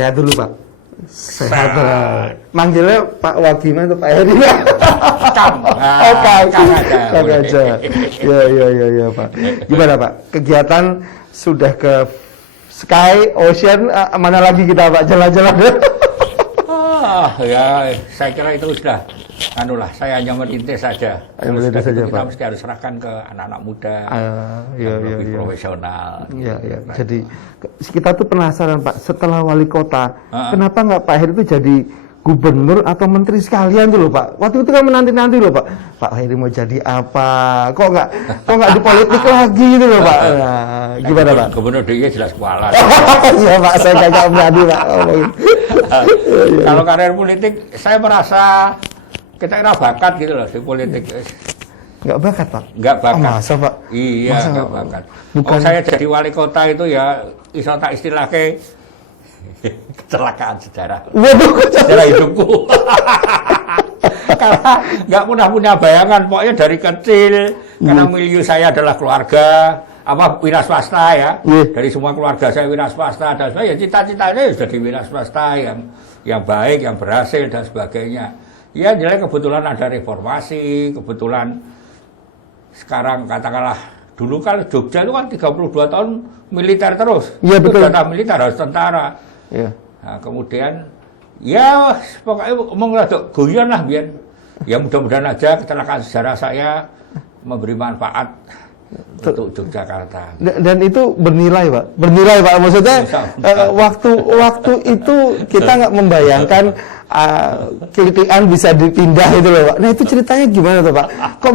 Sehat dulu Pak. Sehat. Manggilnya Pak Wagima atau Pak Heri? Kang. Oh, Kang aja. Ya Pak. Gimana Pak? Kegiatan sudah ke Sky, Ocean, mana lagi kita Pak jalan-jalan? Ya, saya kira itu sudah saya hanya merintis saja. Merintis saja, kita Pak. mesti harus serahkan ke anak-anak muda yang lebih profesional. Iya. Jadi kita tuh penasaran Pak, setelah wali kota, kenapa nggak Pak Heri itu jadi gubernur atau menteri sekalian tuh loh Pak? Waktu itu kan menanti-nanti loh Pak. Pak Heri mau jadi apa? Kok nggak di politik lagi gitu loh Pak? Nah, gimana Pak? Gubernur DIY jelas kualat. Iya Pak, saya nggak berani Pak. Kalau karir politik, saya merasa kita kira bakat gitu loh di politik. Nggak bakat Pak? Nggak bakat. Masa Pak? Iya, masa, nggak bakat. Bukan... saya jadi wali kota itu ya iso tak istilahnya kecelakaan sejarah. Waduh, sejarah hidupku. Karena nggak pernah punya bayangan, pokoknya dari kecil, karena milieu saya adalah keluarga, wira swasta ya. Dari semua keluarga saya wira swasta, dan saya cita-citanya sudah di wira swasta yang baik, yang berhasil dan sebagainya. Ya, jadi kebetulan ada reformasi, kebetulan sekarang katakanlah dulu kan Jogja itu kan 32 tahun militer terus. Iya betul. Jatah militer harus tentara. Iya. Nah, kemudian ya pokoknya mengeladuk guyon lah biar. Ya mudah-mudahan aja kecelakaan sejarah saya memberi manfaat untuk Yogyakarta. Dan itu bernilai Pak, maksudnya waktu itu kita nggak membayangkan kelitian bisa dipindah itu loh Pak. Nah itu ceritanya gimana tuh Pak? Kok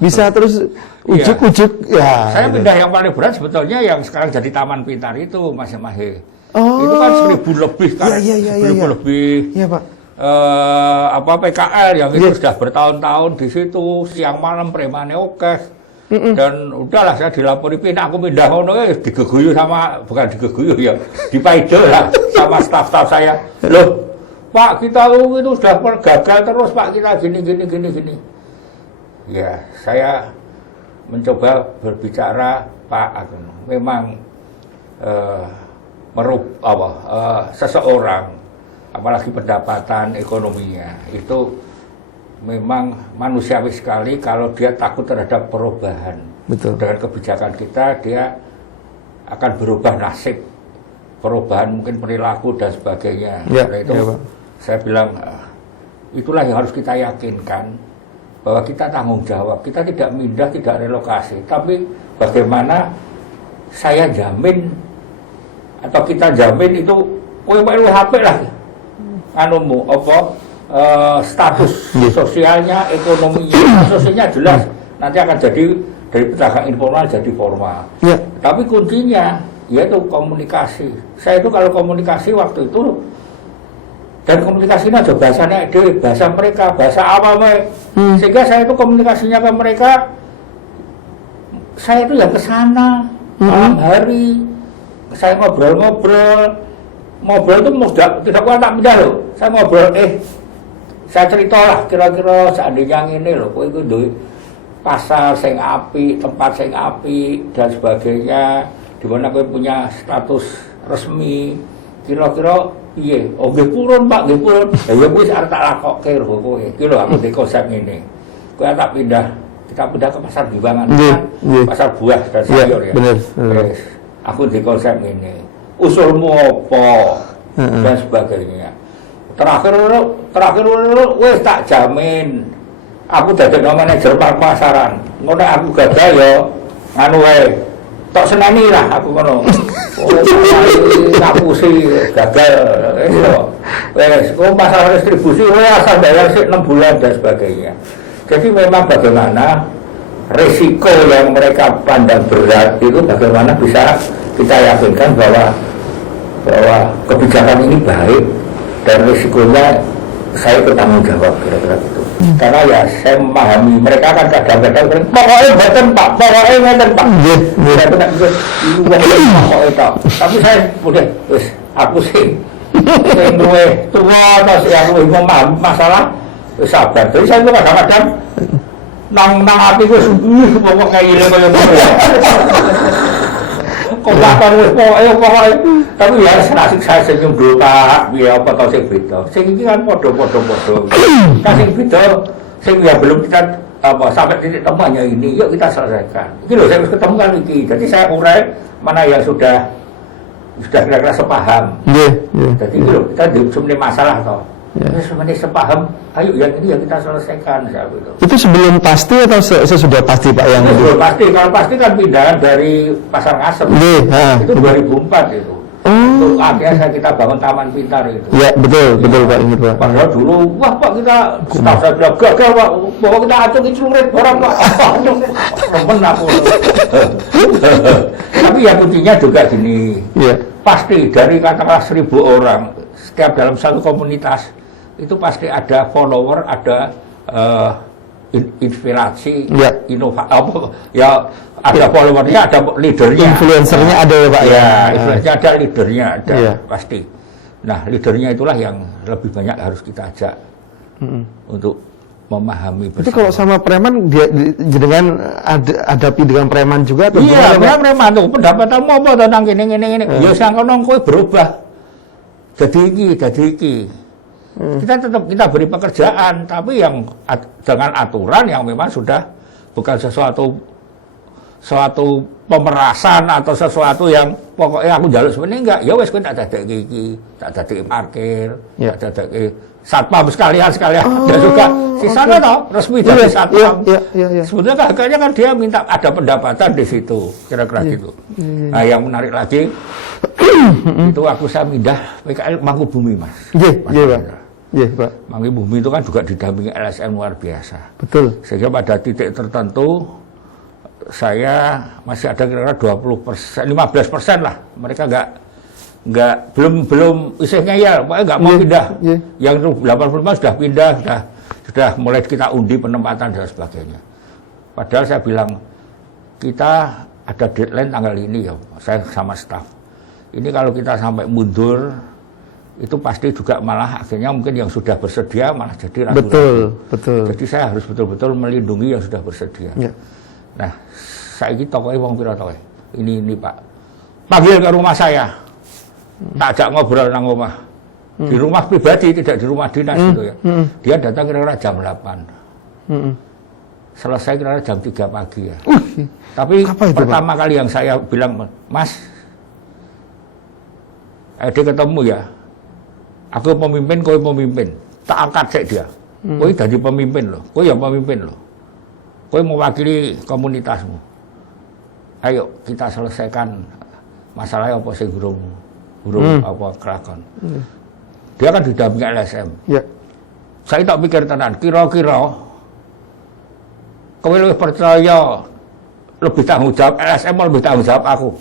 bisa terus ujuk-ujuk ya? Saya pindah yang paling berat sebetulnya yang sekarang jadi Taman Pintar itu Mas Mahe. Oh. Itu kan 1.000 lebih kan? Iya. 1.000 lebih. Iya Pak. PKL yang itu sudah bertahun-tahun di situ, siang malam premannya oke. Dan udahlah saya dilapori pindah, aku pindah ngono digeguyu sama, bukan digeguyu ya, dipaido lah sama staf-staf saya. Loh, Pak kita itu sudah gagal terus Pak, kita gini. Ya, saya mencoba berbicara Pak, memang seseorang apalagi pendapatan ekonominya itu memang manusiawi sekali kalau dia takut terhadap perubahan. Betul. Dengan kebijakan kita dia akan berubah nasib, perubahan mungkin perilaku dan sebagainya. Ya, Karena itu saya bilang itulah yang harus kita yakinkan bahwa kita tanggung jawab. Kita tidak pindah, tidak relokasi, tapi bagaimana saya jamin atau kita jamin itu HP lah status sosialnya, ekonominya, sosialnya jelas nanti akan jadi dari pedagang informal jadi formal. Ya. Tapi kuncinya yaitu komunikasi. Saya itu kalau komunikasi waktu itu dan komunikasinya aja bahasanya bahasa mereka, bahasa awamnya, sehingga saya itu komunikasinya ke mereka. Saya itu yang ke sana malam hari, saya ngobrol itu tidak kuat tak pindah loh. Saya ngobrol saya cerita lah kira-kira seandainya ini loh, itu duit pasar sing api, tempat sing api dan sebagainya, di mana kowe punya status resmi, kira-kira iya, nggih purun Pak, nggih purun. Ya wis arep tak lakokke lho kowe. Iki lho aku di konsep ngene. Kowe tak kita pindah ke pasar Giwangan, pasar buah dan sayur ya. Bener. Aku di konsep ngene. Usulmu apa dan sebagainya. Terakhir wis tak jamin aku dadekno manajer pasaran. Ngono aku gagal ya anu wae. Tok seneni lah aku ngono. Ngapusi gagal wis masalah distribusi asal bayar sik 6 bulan dan sebagainya. Jadi memang bagaimana risiko yang mereka pandang berat itu bagaimana bisa kita yakinkan bahwa kebijakan ini baik dan risikonya saya bertanggung jawab kira-kira gitu. Karena ya saya memahami mereka kan kadang-kadang pokoknya ngeten Pak, pokoknya tapi saya udah aku sih duwe tuwa terus yang memahami masalah sabar. Jadi saya itu kadang-kadang nang hati ku pokoknya kayak gini kompakan wis pokoke. Tapi ya senasib saya senyum dulu Pak, ya apa tau sing beda. Sing iki kan padha-padha. Kan sing beda sing ya belum kita sampai titik temu hanya ini, yuk kita selesaikan. Iki loh saya harus ketemu kan iki. Jadi saya urai mana yang sudah kira-kira sepaham. Jadi itu loh, kita sebenarnya masalah toh. Sebenarnya sepaham, ayo yang ini yang kita selesaikan. Itu sebelum pasti atau sesudah pasti Pak yang itu? Sebelum pasti, kalau pasti kan pindahan dari Pasar Ngasem. Itu 2004 itu. Untuk akhirnya kita bangun Taman Pintar itu. Ya betul Pak, ingat Pak. Padahal dulu, wah Pak kita, staff saya bilang gagal Pak, bahwa kita acungi celurit barang Pak. Remen aku. Tapi ya kuncinya juga gini. Pasti dari katakanlah 1.000 orang, setiap dalam satu komunitas itu pasti ada follower, ada inspirasi, inovasi, ya ada followernya, ada leadernya, influencernya ada ya Pak ya, influencernya ada, leadernya ada, pasti. Nah leadernya itulah yang lebih banyak harus kita ajak untuk memahami bersama. Itu kalau sama preman dia dengan hadapi dengan preman juga atau iya, preman tuh pendapatmu apa tentang gini. Ya sang kono kowe berubah. Jadi iki. Kita tetap kita beri pekerjaan, tapi yang dengan aturan yang memang sudah bukan sesuatu pemerasan atau sesuatu yang pokoknya aku jaluk sebenarnya enggak. Ya wes kowe tak dadekke iki, tak dadekke parkir, tak dadekke satpam sekalian dia juga di sana toh resmi dari satpam. Sebetulnya kakaknya kan dia minta ada pendapatan di situ, kira-kira gitu. Nah yang menarik lagi itu saya pindah PKL Mangkubumi Mas. Iya Pak. Mangkubumi itu kan juga didampingi LSM luar biasa. Betul. Sehingga pada titik tertentu saya masih ada kira-kira 20%, 15% lah. Mereka belum isihnya ya, pokoknya nggak mau pindah. Yang 85 sudah pindah, sudah mulai kita undi penempatan dan sebagainya. Padahal saya bilang kita ada deadline tanggal ini ya, saya sama staf. Ini kalau kita sampai mundur, itu pasti juga malah akhirnya mungkin yang sudah bersedia malah jadi ragu-ragu. Betul. Jadi saya harus betul-betul melindungi yang sudah bersedia. Nah, saya ini tokohnya wong pira tokoh. Ini Pak. Panggil ke rumah saya. Tak ajak ngobrol nang rumah. Di rumah pribadi, tidak di rumah dinas gitu ya. Dia datang kira-kira jam 8. Selesai kira-kira jam 3 pagi ya. Tapi pertama kali yang saya bilang, Mas, dia ketemu ya. Aku pemimpin, kowe pemimpin. Tak angkat sik dia. Kowe jadi pemimpin loh. Kowe yang pemimpin loh. Kowe mewakili komunitasmu. Ayo kita selesaikan masalahnya apa sing burung apa kelakon. Dia kan didampingi LSM. Saya tak pikir tenan, kira-kira kowe lebih percaya lebih tanggung jawab LSM lebih tanggung jawab aku.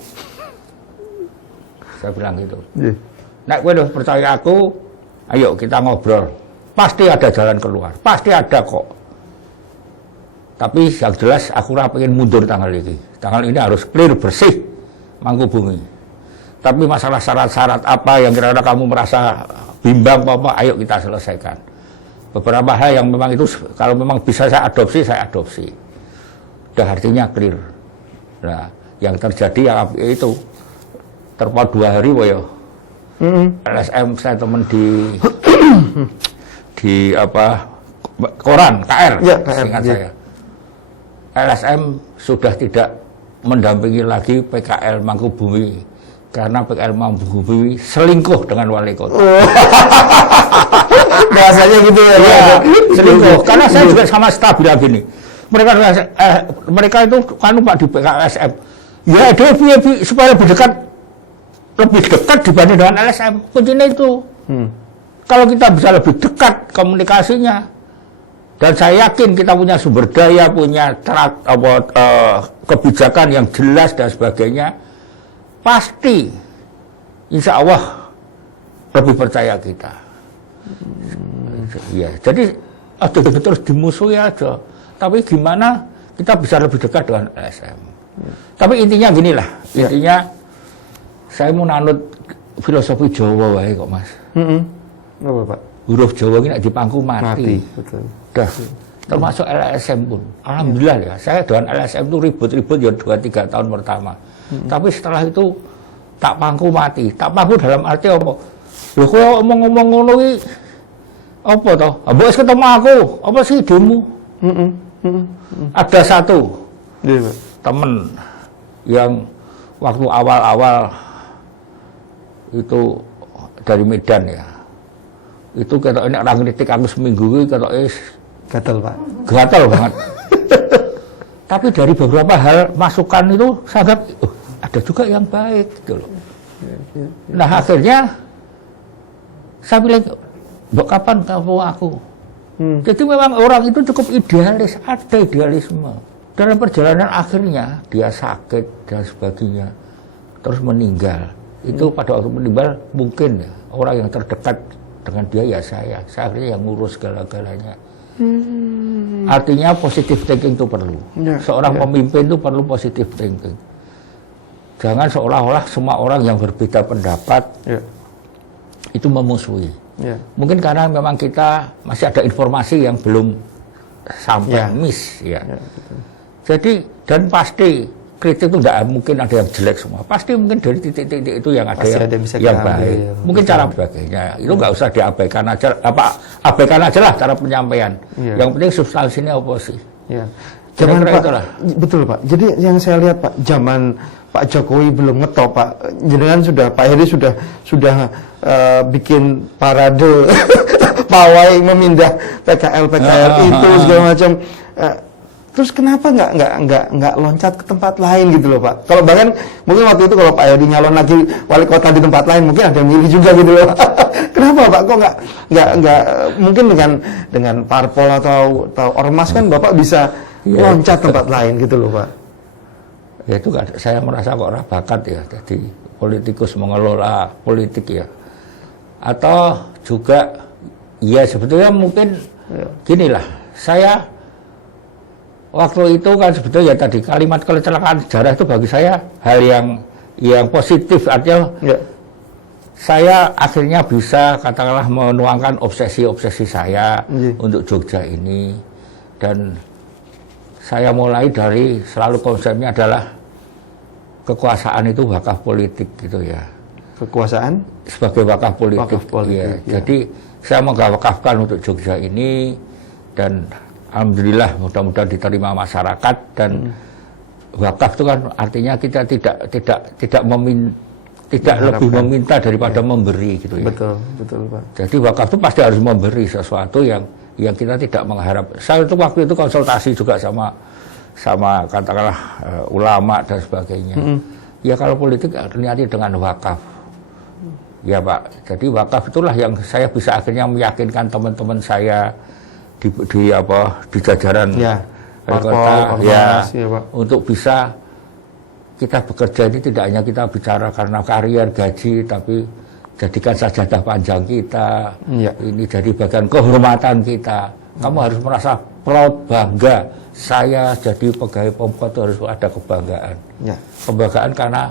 Saya bilang gitu. Nek kowe lebih percaya aku, ayo kita ngobrol. Pasti ada jalan keluar, pasti ada kok. Tapi yang jelas aku pengen mundur tanggal ini. Tanggal ini harus clear, bersih, Mangkubumi. Tapi masalah syarat-syarat apa yang kira-kira kamu merasa bimbang apa, ayo kita selesaikan. Beberapa hal yang memang itu kalau memang bisa saya adopsi. Udah artinya clear. Nah, yang terjadi yang itu terpaut 2 hari woyo. LSM saya temen di koran KR, singkat saya. LSM sudah tidak mendampingi lagi PKL Mangkubumi karena PKL Mangkubumi selingkuh dengan wali kota. Bahasanya gitu ya. Selingkuh. Karena saya juga sama staf bilang gini. Mereka itu kan Pak di PKLSM. Ya dia supaya lebih dekat dibanding dengan LSM. Kuncinya itu. Kalau kita bisa lebih dekat komunikasinya, dan saya yakin kita punya sumber daya, punya kebijakan yang jelas dan sebagainya, pasti insya Allah lebih percaya kita. Ya, jadi terus dimusuhi aja. Tapi gimana kita bisa lebih dekat dengan LSM? Tapi intinya gini lah, intinya saya mau nanut filosofi Jawa wae kok Mas. Apa Pak? Huruf Jawa ini dipangku mati. Betul. Dah. Termasuk LSM pun. Alhamdulillah ya, saya dengan LSM itu ribut-ribut ya 2-3 tahun pertama. Tapi setelah itu tak pangku mati. Tak pangku dalam arti apa? Lho kowe omong-omong ngono iki apa toh? Mbok wis ketemu aku, apa sih idemu? Ada satu temen yang waktu awal-awal itu dari Medan ya. Itu ketok nek orang kritik aku seminggu iki ketok gatel Pak. Gatel banget. Tapi dari beberapa hal masukan itu sangat ada juga yang baik gitu loh. Nah akhirnya saya bilang, "Mbok kapan kamu aku?" Jadi memang orang itu cukup idealis, ada idealisme. Dalam perjalanan akhirnya dia sakit dan sebagainya, terus meninggal. Itu pada waktu meninggal mungkin ya, orang yang terdekat dengan dia ya saya akhirnya yang ngurus segala-galanya. Artinya positive thinking itu perlu. Seorang pemimpin itu perlu positive thinking. Jangan seolah-olah semua orang yang berbeda pendapat itu memusuhi. Mungkin karena memang kita masih ada informasi yang belum sampai miss ya. Jadi dan pasti kritik itu tidak mungkin ada yang jelek semua. Pasti mungkin dari titik-titik itu yang ada yang baik. Mungkin cara sebagainya itu nggak usah diabaikan aja. Abaikan aja lah cara penyampaian. Yang penting substansinya apa sih? Zaman Pak, betul Pak. Jadi yang saya lihat Pak, zaman Pak Jokowi belum ngetop Pak. Jenengan sudah Pak Heri sudah bikin parade pawai memindah PKL itu segala macam. Terus kenapa nggak loncat ke tempat lain gitu loh Pak? Kalau bahkan mungkin waktu itu kalau Pak Heri nyalon lagi wali kota di tempat lain mungkin ada yang milih juga gitu loh. Kenapa Pak? Kok nggak mungkin dengan parpol atau ormas kan Bapak bisa loncat tempat lain gitu loh Pak? Ya itu kan saya merasa kok bakat ya, jadi politikus mengelola politik ya. Atau juga ya sebetulnya mungkin ginilah, saya waktu itu kan sebetulnya ya tadi kalimat kecelakaan sejarah itu bagi saya hal yang positif, artinya saya akhirnya bisa katakanlah menuangkan obsesi-obsesi saya untuk Jogja ini, dan saya mulai dari selalu konsepnya adalah kekuasaan itu wakaf politik gitu ya. Kekuasaan sebagai wakaf politik. Ya. Jadi saya mengwakafkan untuk Jogja ini, dan alhamdulillah mudah-mudahan diterima masyarakat. Dan wakaf itu kan artinya kita tidak lebih meminta daripada memberi gitu ya. Betul Pak. Jadi wakaf itu pasti harus memberi sesuatu yang kita tidak mengharap. Saya itu waktu itu konsultasi juga sama katakanlah ulama dan sebagainya. Ya kalau politik niati dengan wakaf. Ya Pak. Jadi wakaf itulah yang saya bisa akhirnya meyakinkan teman-teman saya di jajaran kota untuk bisa kita bekerja ini tidak hanya kita bicara karena karier gaji, tapi jadikan sajadah panjang kita. Ini jadi bagian kehormatan kita. Kamu harus merasa proud, bangga. Saya jadi pegawai Pemkot itu harus ada kebanggaan. Kebanggaan karena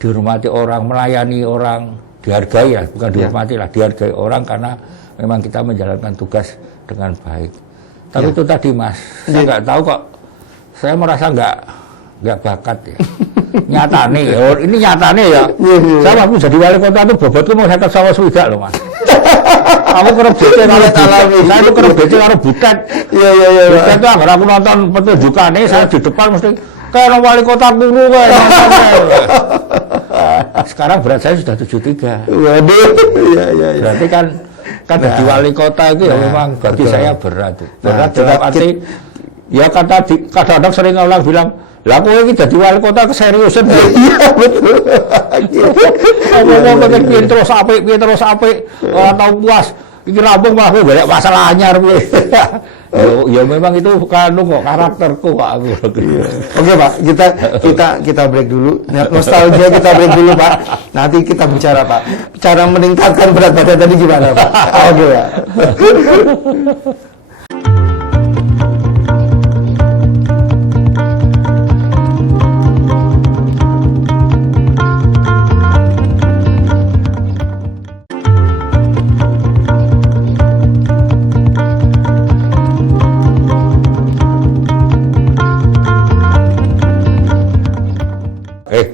dihormati orang, melayani orang, dihargai ya, bukan dihormati lah, dihargai orang karena memang kita menjalankan tugas dengan baik. Tapi itu tadi Mas, saya nggak tahu kok, saya merasa nggak bakat ya. Nyatane, ini nyatane ya. Saya waktu jadi wali kota itu bobotku mau 50 sawa swidak loh Mas. Kamu kerep becek karo butet. Saya itu kerep becek karo butet. Butet itu agar aku nonton pertunjukannya, saya di depan mesti kayak wali kota guru kayak nonton. Sekarang berat saya sudah 73. Waduh, Berarti kan jadi wali kota itu ya memang bagi saya berat. Berat dalam arti ya kadang-kadang sering orang bilang, lah kowe iki dadi wali kota keseriusan. Iya betul. Apa pengen piye terus apik, ora tau puas. Iki rampung malah kowe golek masalah anyar kowe. Ya memang itu bukan kok karakterku Pak aku. Oke Pak, kita break dulu. Nostalgia kita break dulu Pak. Nanti kita bicara Pak. Cara meningkatkan berat badan tadi gimana Pak? Oke Pak.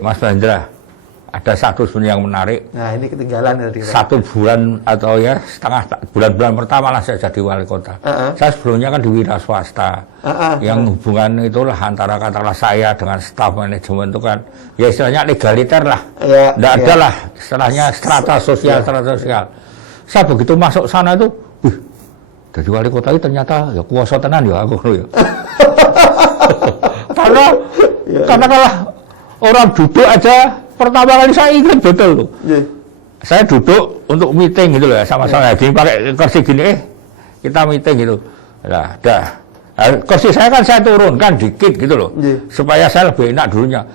Mas Hendra, ada satu sebenarnya yang menarik. Nah, ini ketinggalan tadi, Pak. 1 bulan atau ya setengah bulan-bulan pertama lah saya jadi wali kota. Saya sebelumnya kan di wira swasta. Yang hubungan itulah antara katakanlah saya dengan staf manajemen itu kan ya istilahnya legaliter lah. Tidak ada lah istilahnya strata sosial. Saya begitu masuk sana itu, jadi wali kota itu ternyata ya kuasa tenan ya aku ya. Karena kalau orang duduk aja. Pertama kali saya ingat betul tuh. Saya duduk untuk meeting gitu loh ya, sama-sama gini pakai kursi gini, kita meeting gitu. Nah, kursi saya kan saya turunkan dikit gitu loh, supaya saya lebih enak dulunya.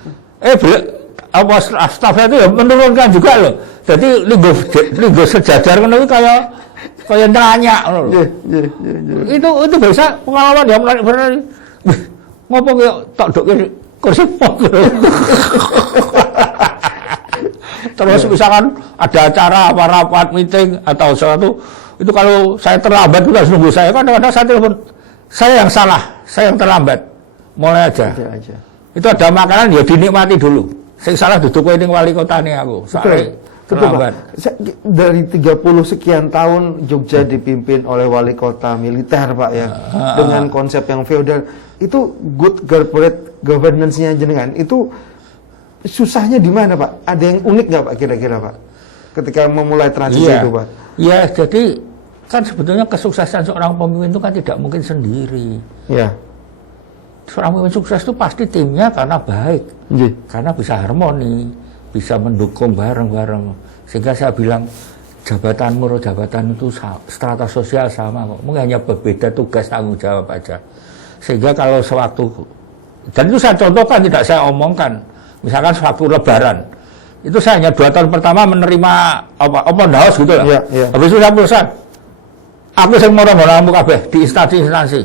Stafnya itu ya menurunkan juga loh. Jadi linggo sejajar kan itu kayak nanya loh. Itu biasa pengalaman yang menarik benar. Ngopo kayak tak duduk kursi terus misalkan ada acara apa rapat meeting atau sesuatu itu kalau saya terlambat juga nunggu saya kan kadang-kadang saya telepon saya yang salah, saya yang terlambat mulai aja. Itu ada makanan ya dinikmati dulu. Saya salah duduk ini wali kota nih aku. Terlambat. Dari 30 sekian tahun Jogja dipimpin oleh wali kota militer Pak ya, dengan konsep yang feodal. Itu good corporate governance-nya jenengan itu susahnya di mana Pak? Ada yang unik nggak Pak kira-kira Pak? Ketika memulai transisi itu Pak? Iya, jadi kan sebetulnya kesuksesan seorang pemimpin itu kan tidak mungkin sendiri. Iya. Seorang pemimpin sukses itu pasti timnya karena baik, karena bisa harmoni, bisa mendukung bareng-bareng. Sehingga saya bilang jabatan itu strata sosial sama kok, mungkin hanya berbeda tugas tanggung jawab aja. Sehingga kalau sewaktu, dan itu saya contohkan tidak saya omongkan. Misalkan sewaktu lebaran, itu saya hanya 2 tahun pertama menerima open house gitu lah. Habis itu saya bosan. Aku yang mau kamu kabeh di instansi.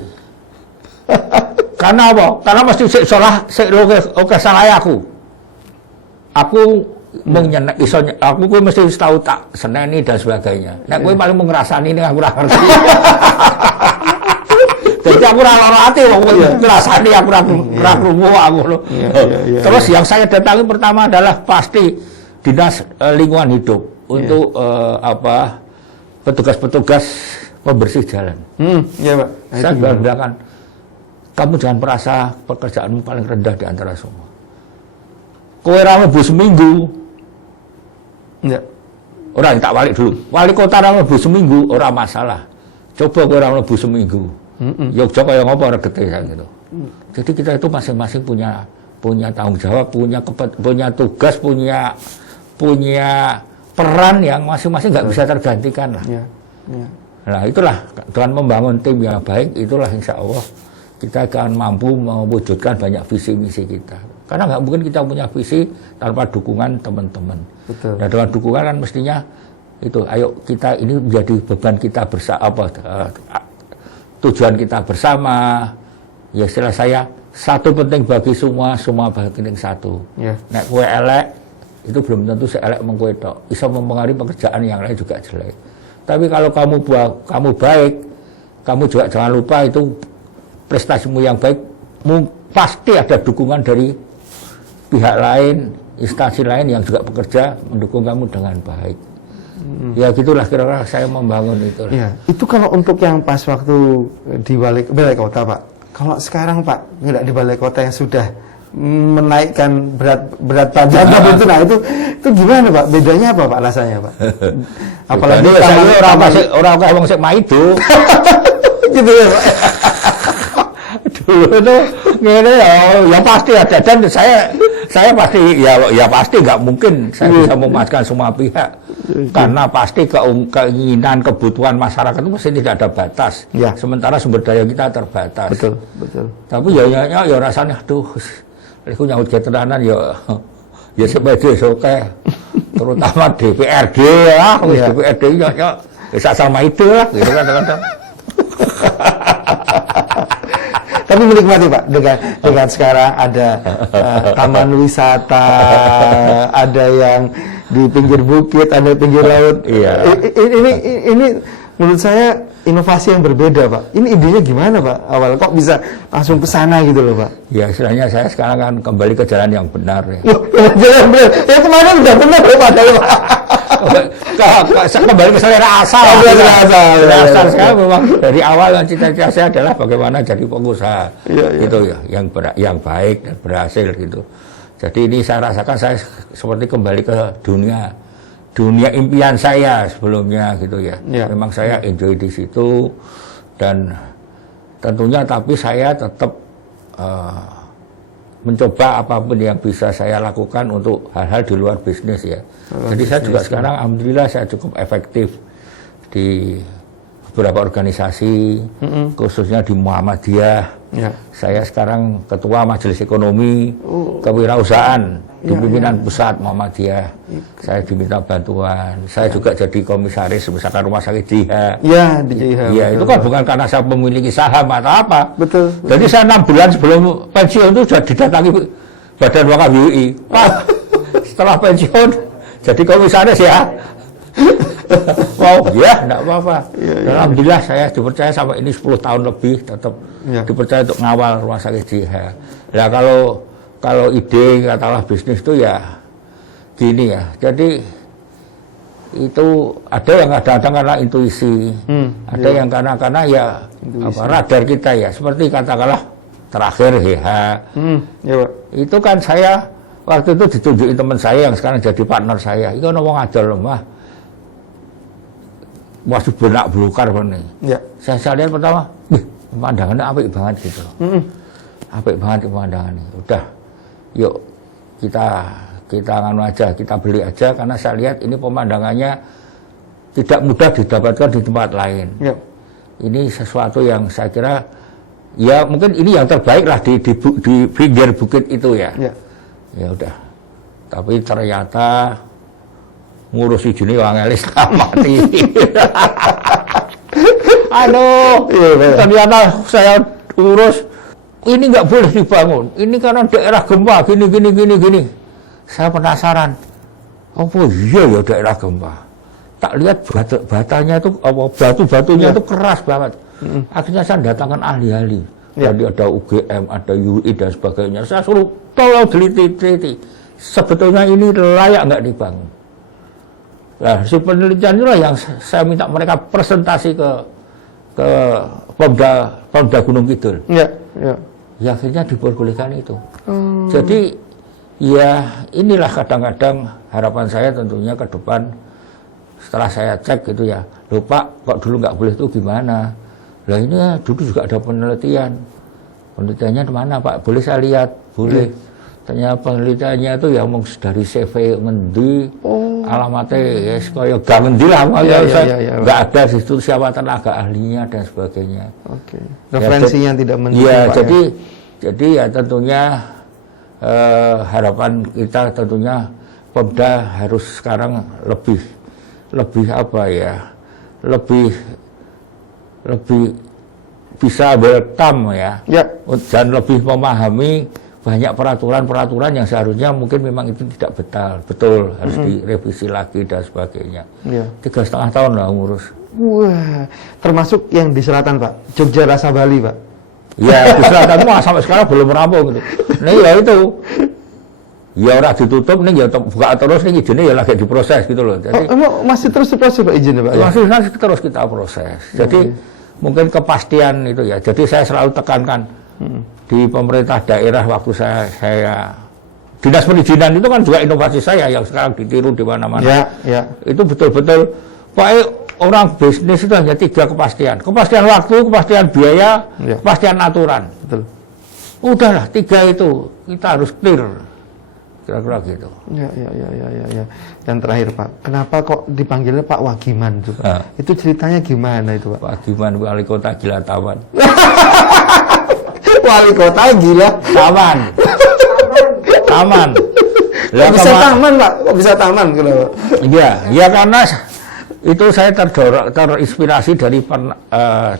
Karena apa? Karena mesti oke salah aku. Aku menyenek aku mesti tahu tak seneni dan sebagainya. Nek kowe paling mau ngrasani ini aku ora ngerti. Jadi aku ora ati wong ngrasani aku ora krungu aku. Terus yang saya datangi pertama adalah pasti Dinas Lingkungan Hidup untuk petugas-petugas pembersih jalan. Iya, Pak. Saya bilang kamu jangan merasa pekerjaanmu paling rendah di antara semua. Kowe ra mlebu seminggu. Orang tak balik dulu. Wali kota ra mlebu seminggu ora masalah. Coba kowe ra mlebu seminggu. Yogyakarta kaya ngopo regete gitu. Jadi kita itu masing-masing punya tanggung jawab, punya tugas, punya peran yang masing-masing nggak bisa tergantikan lah. Nah itulah dengan membangun tim yang baik, itulah insya Allah kita akan mampu mewujudkan banyak visi misi kita. Karena nggak mungkin kita punya visi tanpa dukungan teman-teman. Nah dengan dukungan kan mestinya itu, ayo kita ini menjadi beban kita bersama, tujuan kita bersama. Ya istilah saya, satu penting bagi semua penting satu. Nek kue elek itu belum tentu seelek mengkue tok, bisa mempengaruhi pekerjaan yang lain juga jelek. Tapi kalau kamu baik, kamu juga jangan lupa itu prestasimu yang baik, pasti ada dukungan dari pihak lain, instansi lain yang juga bekerja mendukung kamu dengan baik. Ya gitulah kira-kira saya membangun itu. Ya, itu kalau untuk yang pas waktu di balai kota Pak. Kalau sekarang Pak, nggak di balai kota yang sudah menaikkan berat badan itu, nah itu gimana Pak? Bedanya apa Pak rasanya Pak? Apalagi orang ngomong sik maido. Gitu ya Pak. Dulu itu ngene ya pasti ada, dan saya pasti ya pasti nggak mungkin saya bisa memuaskan semua pihak, karena pasti keinginan kebutuhan masyarakat itu pasti tidak ada batas. Sementara sumber daya kita terbatas. Betul. Tapi ya rasanya aduh, aku nyambut ketenanan ya sepeda oke, terutama DPRD ya, DPRD ya sama itu lah gitu kadang-kadang. Tapi menikmati Pak dengan sekarang ada taman wisata, ada yang di pinggir bukit, ada di pinggir laut. Ini menurut saya inovasi yang berbeda, Pak. Ini idenya gimana, Pak? Awal kok bisa langsung ke sana gitu loh, Pak? Ya istilahnya saya sekarang kan kembali ke jalan yang benar ya. Jalan benar. Ya kemarin udah benar loh, Pak. Kembali ke selera asal. Selera asal. Saya memang dari awal kan cita-cita saya adalah bagaimana jadi pengusaha. Gitu ya, yang baik dan berhasil gitu. Jadi ini saya rasakan saya seperti kembali ke dunia impian saya sebelumnya gitu ya. Memang saya enjoy di situ dan tentunya tapi saya tetap mencoba apapun yang bisa saya lakukan untuk hal-hal di luar bisnis ya. Jadi saya juga sekarang alhamdulillah saya cukup efektif di beberapa organisasi, khususnya di Muhammadiyah. Saya sekarang ketua Majelis Ekonomi Kewirausahaan di pimpinan pusat Muhammadiyah. Saya diminta bantuan. Saya juga jadi komisaris misalkan Rumah Sakit Jiha. Ya, di Jiha. Ya, itu kan bukan karena saya memiliki saham atau apa. Betul. Jadi saya 6 bulan sebelum pensiun itu sudah didatangi Badan Wakaf UI. Pak, setelah pensiun jadi komisaris ya. Oh ya, enggak apa-apa. Alhamdulillah saya dipercaya sampai ini 10 tahun lebih tetap dipercaya untuk ngawal Rumah Sakit Jiha. Nah kalau ide katakanlah bisnis itu ya gini ya. Jadi itu ada yang kadang-kadang karena intuisi, ada yang karena ya radar kita ya. Seperti katakanlah terakhir HH. Itu kan saya waktu itu ditunjukin teman saya yang sekarang jadi partner saya. Itu ngomong aja loh mah. Masih benak belukar nih. Saya lihat pertama, pemandangannya apik banget gitu. Apik banget pemandangannya. Udah, yuk kita nganu aja, kita beli aja karena saya lihat ini pemandangannya tidak mudah didapatkan di tempat lain. Ini sesuatu yang saya kira ya mungkin ini yang terbaik lah di pinggir bukit itu ya. Ya udah. Tapi ternyata ngurus izin wangelis mati. Aduh, ternyata saya urus ini nggak boleh dibangun. Ini karena daerah gempa gini. Saya penasaran. Apa iya ya daerah gempa? Tak lihat batanya itu batu-batunya itu keras banget. Akhirnya saya datangkan ahli-ahli. Jadi ada UGM, ada UI dan sebagainya. Saya suruh tolong teliti. Sebetulnya ini layak nggak dibangun. Nah, si penelitian itulah yang saya minta mereka presentasi ke Pemda Gunung Kidul. Ya akhirnya diperbolehkan itu. Jadi ya inilah kadang-kadang harapan saya tentunya ke depan setelah saya cek gitu ya. Loh Pak, kok dulu nggak boleh itu gimana? Lah ini ya, dulu juga ada penelitian. Penelitiannya di mana Pak? Boleh saya lihat? Boleh. Ternyata penelitiannya itu ya mau dari CV ngendi, alamatnya ya kaya gak ngendi lah, nggak ada di situ siapa tenaga ahlinya dan sebagainya. Referensinya ya, tidak mendukung. Iya, jadi ya tentunya harapan kita tentunya Pemda harus sekarang lebih apa ya, lebih bisa welcome ya, dan lebih memahami banyak peraturan yang seharusnya mungkin memang itu tidak betul harus direvisi lagi dan sebagainya. 3,5 tahun lah ngurus. Wah, termasuk yang di selatan Pak, Jogja Rasa Bali Pak. Ya di selatan mah sampai sekarang belum rampung gitu. Nah ya itu, ya orang ditutup nih ya buka terus nih izinnya ya lagi diproses gitu loh. Jadi masih terus diproses Pak izinnya Pak? Masih terus kita proses. Jadi mungkin kepastian itu ya. Jadi saya selalu tekankan. Di pemerintah daerah waktu saya dinas perizinan itu kan juga inovasi saya yang sekarang ditiru di mana-mana. Itu betul-betul Pak orang bisnis itu hanya 3 kepastian waktu, kepastian biaya, kepastian aturan. Udahlah 3 itu kita harus clear kira-kira gitu. Ya. Yang terakhir Pak, kenapa kok dipanggilnya Pak Wagiman itu Pak? Itu ceritanya gimana itu Pak? Wagiman wali kota gila tawan. Wali kota gila taman. Lah bisa taman Pak, kok bisa taman kenapa? Ya karena itu saya terinspirasi dari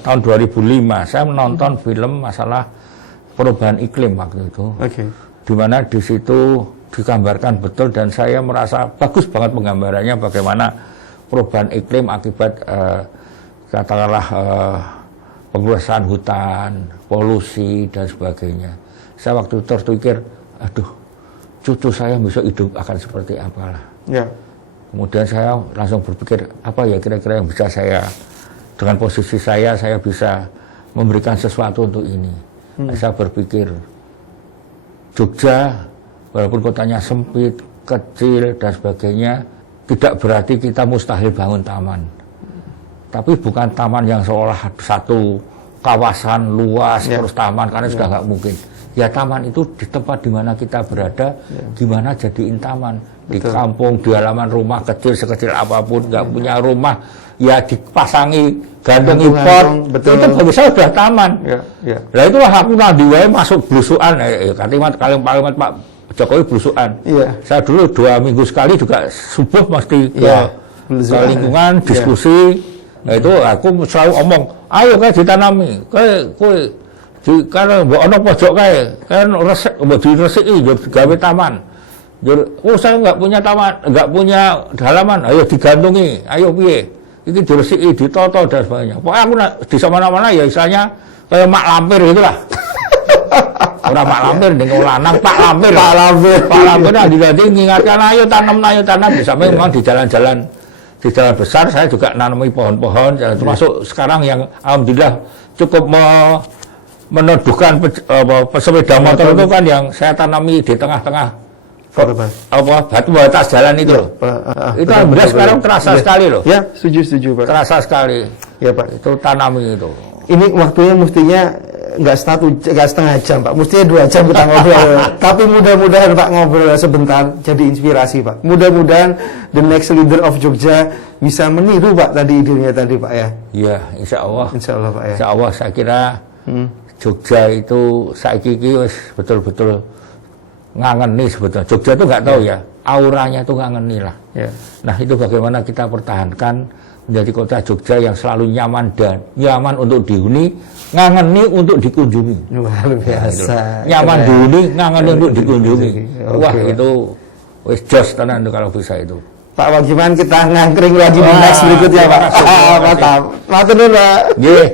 tahun 2005 saya menonton film masalah perubahan iklim waktu itu. Di mana di situ digambarkan betul dan saya merasa bagus banget penggambarannya bagaimana perubahan iklim akibat katakanlah pengurusan hutan, polusi dan sebagainya. Saya waktu itu terpikir, aduh, cucu saya besok hidup akan seperti apalah. Ya. Kemudian saya langsung berpikir, apa ya kira-kira yang bisa saya, dengan posisi saya bisa memberikan sesuatu untuk ini. Saya berpikir, Jogja, walaupun kotanya sempit, kecil, dan sebagainya, tidak berarti kita mustahil bangun taman. Tapi bukan taman yang seolah satu kawasan luas, terus taman, karena sudah nggak mungkin. Ya taman itu di tempat di mana kita berada, gimana jadiin taman. Di kampung, di halaman rumah kecil, sekecil apapun, nggak punya rumah, ya dipasangi gantungi pot, itu bisa sudah taman. Nah itulah aku nanti masuk blusukan, kalimat Pak Jokowi blusukan. Saya dulu 2 minggu sekali juga subuh mesti ke lingkungan, diskusi. Nah itu aku selalu omong, ayo kayak ditanami, kayak karena ono pojok kayak resik, diresiki, gawe taman. Oh saya nggak punya taman, nggak punya halaman, ayo digantungi, ayo piye, ini diresiki, ditoto dan sebagainya. Pokoknya aku di mana-mana ya istilahnya kayak mak lampir gitulah. Orang mak lampir dengan lanang Pak Lampir. Pak Lampir nanti mengingatkan ayo tanam. Sampai memang di jalan-jalan besar saya juga nanami pohon-pohon, termasuk sekarang yang alhamdulillah cukup meneduhkan pesepeda motor itu kan yang saya tanami di tengah-tengah batu batas jalan itu loh. Itu alhamdulillah sekarang terasa sekali loh. Ya, setuju Pak. Terasa sekali. Ya Pak. Itu tanami itu. Ini waktunya mestinya nggak setengah jam Pak, mestinya 2 jam kita ngobrol. Tapi mudah-mudahan Pak ngobrol sebentar jadi inspirasi Pak. Mudah-mudahan the next leader of Jogja bisa meniru Pak tadi idenya tadi Pak ya. Iya, insya Allah. Insya Allah Pak ya. Insya Allah saya kira Jogja itu saiki betul-betul ngangeni sebetulnya. Jogja itu nggak tahu ya, auranya itu ngangeni lah. Nah itu bagaimana kita pertahankan menjadi kota Jogja yang selalu nyaman untuk dihuni, ngangeni untuk dikunjungi. Luar biasa. Nyaman dihuni, ngangeni untuk dikunjungi. Wah itu wis jos tenan kalau bisa itu. Pak Wagiman kita ngangkring lagi di next berikutnya Pak. Mantap. Matur nuwun Pak. Nggih.